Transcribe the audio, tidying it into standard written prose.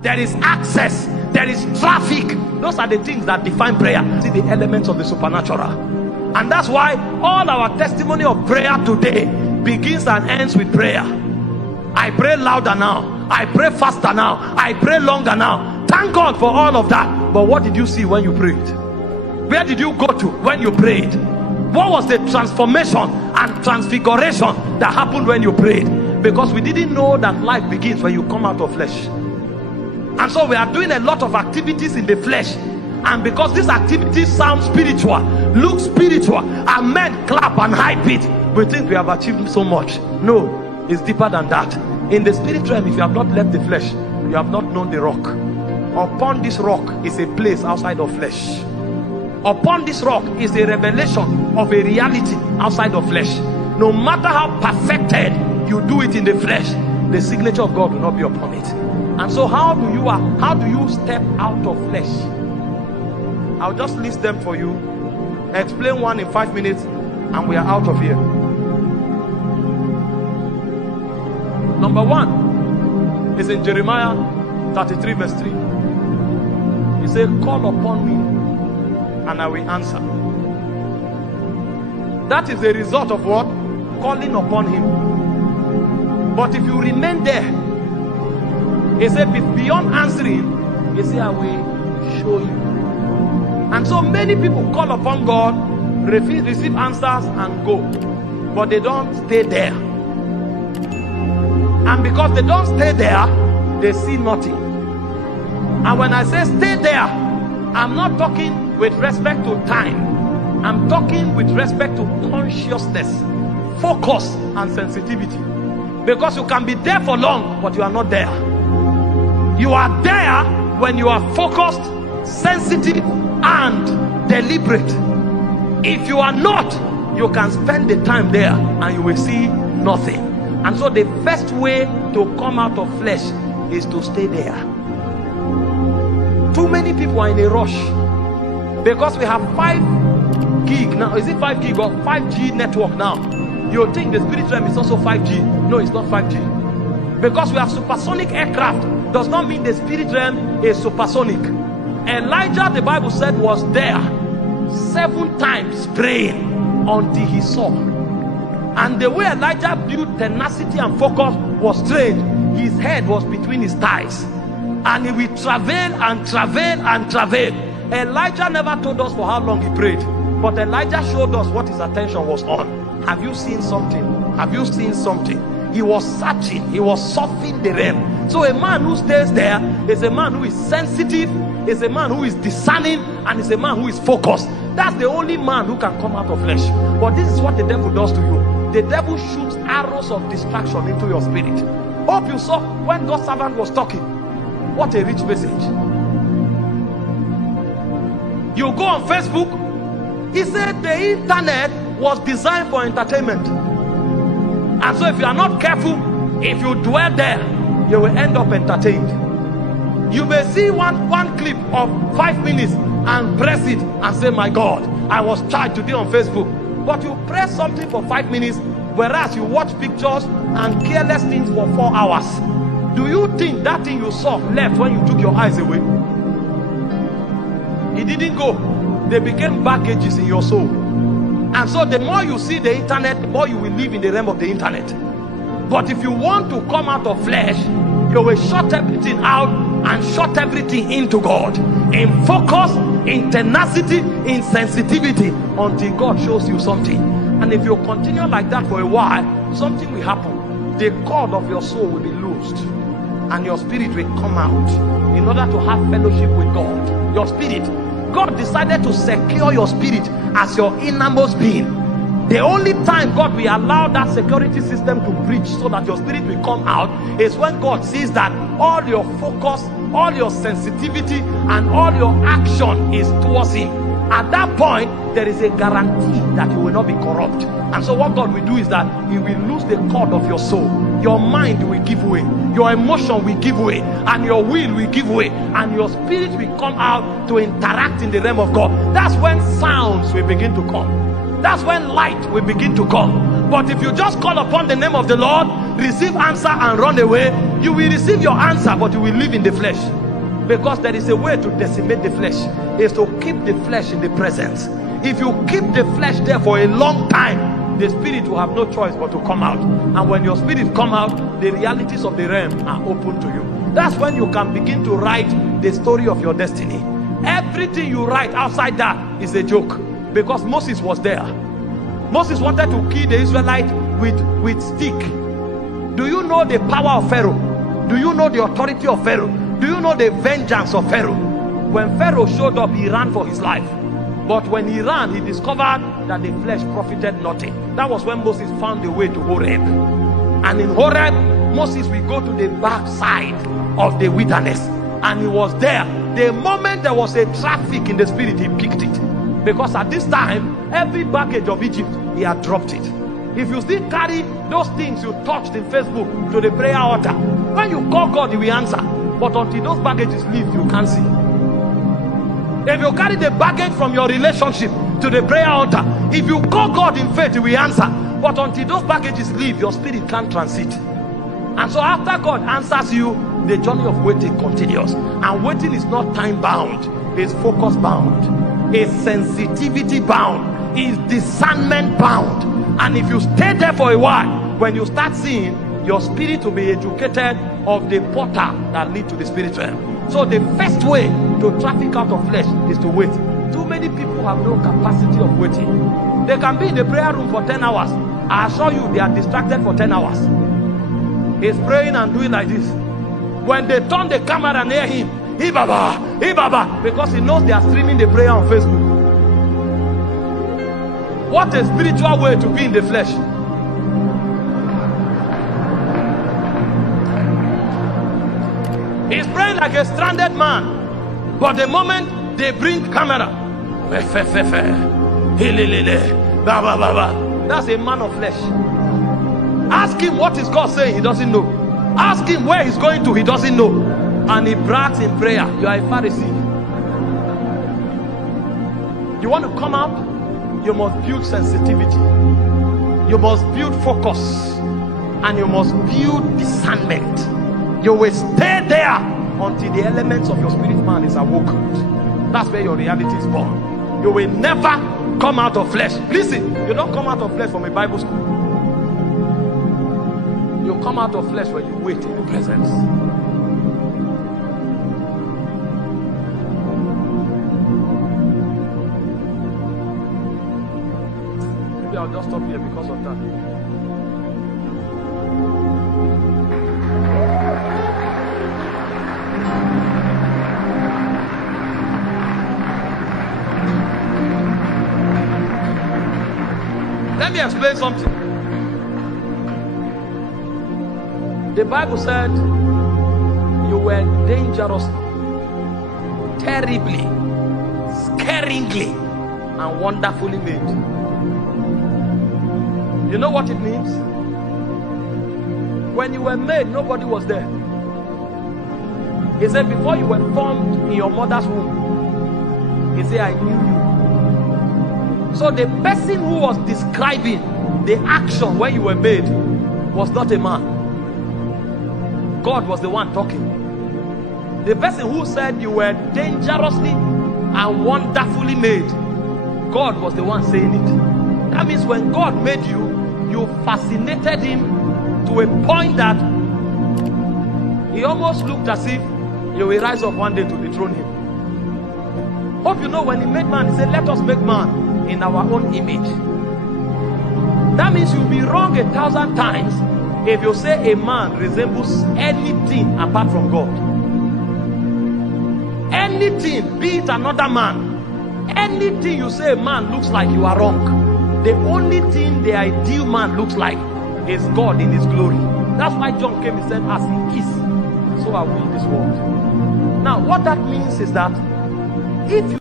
there is access, there is traffic. Those are the things that define prayer. See the elements of the supernatural. And that's why all our testimony of prayer today begins and ends with prayer. I pray louder now, I pray faster now, I pray longer now. Thank God for all of that. But what did you see when you prayed? Where did you go to when you prayed? What was the transformation and transfiguration that happened when you prayed? Because we didn't know that life begins when you come out of flesh. And so we are doing a lot of activities in the flesh, and because these activities sound spiritual, look spiritual, and men clap and hype it, we think we have achieved so much. No, it's deeper than that. In the spirit realm, if you have not left the flesh, you have not known the rock. Upon this rock is a place outside of flesh. Upon this rock is a revelation of a reality outside of flesh. No matter how perfected you do it in the flesh, the signature of God will not be upon it. And so how do you step out of flesh? I'll just list them for you, explain one in 5 minutes, and we are out of here. Number one is in Jeremiah 33 verse 3. He said, call upon me and I will answer. That is the result of what? Calling upon him. But if you remain there, he said, beyond answering, he said, I will show you. And so many people call upon God, receive answers and go, but they don't stay there. And because they don't stay there, they see nothing. And when I say stay there, I'm not talking with respect to time. I'm talking with respect to consciousness, focus and sensitivity. Because you can be there for long, but you are not there. You are there when you are focused, sensitive and deliberate. If you are not, you can spend the time there and you will see nothing. And so the first way to come out of flesh is to stay there. Too many people are in a rush because we have 5 gig now. Is it 5 gig or 5G network now? You think the spirit realm is also 5G? No, it's not 5G. Because we have supersonic aircraft does not mean the spirit realm is supersonic. Elijah, the Bible said, was there 7 times praying until he saw. And the way Elijah built tenacity and focus was strange. His head was between his thighs, and he will travail and travail and travail. Elijah never told us for how long he prayed, but Elijah showed us what his attention was on. Have you seen something? Have you seen something? He was searching, he was surfing the realm. So a man who stays there is a man who is sensitive, is a man who is discerning, and is a man who is focused. That's the only man who can come out of flesh. But this is what the devil does to you. The devil shoots arrows of distraction into your spirit. Hope you saw when God's servant was talking. What a rich message. You go on Facebook, he said the internet was designed for entertainment. And so if you are not careful, if you dwell there, you will end up entertained. You may see one clip of 5 minutes and press it and say, my God, I was charged today on Facebook. But you press something for 5 minutes, whereas you watch pictures and careless things for 4 hours. Do you think that thing you saw left when you took your eyes away? It didn't go. They became baggages in your soul. And so the more you see the internet, the more you will live in the realm of the internet. But if you want to come out of flesh, you will shut everything out and shut everything into God, in focus, in tenacity, in sensitivity, until God shows you something. And if you continue like that for a while, something will happen. The cord of your soul will be loosed and your spirit will come out in order to have fellowship with God. Your spirit, God decided to secure your spirit as your innermost being. The only time God will allow that security system to breach so that your spirit will come out is when God sees that all your focus, all your sensitivity and all your action is towards him. At that point, there is a guarantee that you will not be corrupt. And so what God will do is that he will lose the cord of your soul. Your mind will give way, your emotion will give way, and your will will give way, and your spirit will come out to interact in the realm of God. That's when sounds will begin to come. That's when light will begin to come. But if you just call upon the name of the Lord, receive answer and run away, You will receive your answer, but you will live in the flesh. Because there is a way to decimate the flesh, is to keep the flesh in the presence. If you keep the flesh there for a long time, the spirit will have no choice but to come out. And when your spirit come out, the realities of the realm are open to you. That's when you can begin to write the story of your destiny. Everything you write outside that is a joke, because Moses was there. Moses wanted to kill the Israelites with stick. Do you know the power of Pharaoh? Do you know the authority of Pharaoh? Do you know the vengeance of Pharaoh? When Pharaoh showed up, he ran for his life. But when he ran, he discovered that the flesh profited nothing. That was when Moses found the way to Horeb. And in Horeb, Moses will go to the back side of the wilderness. And he was there. The moment there was a traffic in the spirit, he picked it. Because at this time, every baggage of Egypt, he had dropped it. If you still carry those things you touched in Facebook to the prayer altar, when you call God, he will answer. But until those baggages leave, you can't see. If you carry the baggage from your relationship to the prayer altar, if you call God in faith, he will answer. But until those baggages leave, your spirit can't transit. And so after God answers you, the journey of waiting continues. And waiting is not time bound, it's focus bound, it's sensitivity bound, it's discernment bound. And if you stay there for a while, when you start seeing, your spirit will be educated of the portal that lead to the spirit realm. So the first way to traffic out of flesh is to wait. Too many people have no capacity of waiting. They can be in the prayer room for 10 hours. I assure you, they are distracted for 10 hours. He's praying and doing like this. When they turn the camera and hear him, Ibaba, because he knows they are streaming the prayer on Facebook. What a spiritual way to be in the flesh. He's praying like a stranded man. But the moment they bring camera, that's a man of flesh. Ask him what is God saying, he doesn't know. Ask him where he's going to, he doesn't know. And he brags in prayer. You are a Pharisee. You want to come out? You must build sensitivity. You must build focus. And you must build discernment. You will stay there until the elements of your spirit man is awoken. That's where your reality is born. You will never come out of flesh. Listen, you don't come out of flesh from a Bible school. You come out of flesh when you wait in the presence. Maybe I'll just stop here because of that. Let me explain something. The Bible said you were dangerously, terribly, scaringly, and wonderfully made. You know what it means? When you were made, nobody was there. He said, before you were formed in your mother's womb, he said, I knew you. So the person who was describing the action when you were made was not a man. God was the one talking. The person who said you were dangerously and wonderfully made, God was the one saying it. That means when God made you, you fascinated him to a point that he almost looked as if you will rise up one day to dethrone him. Hope you know when he made man, he said, let us make man in our own image. That means you'll be wrong 1,000 times if you say a man resembles anything apart from God. Anything, be it another man, anything you say a man looks like, you are wrong. The only thing the ideal man looks like is God in his glory. That's why John came and said, as he is, so are we in this world. Now what that means is that if you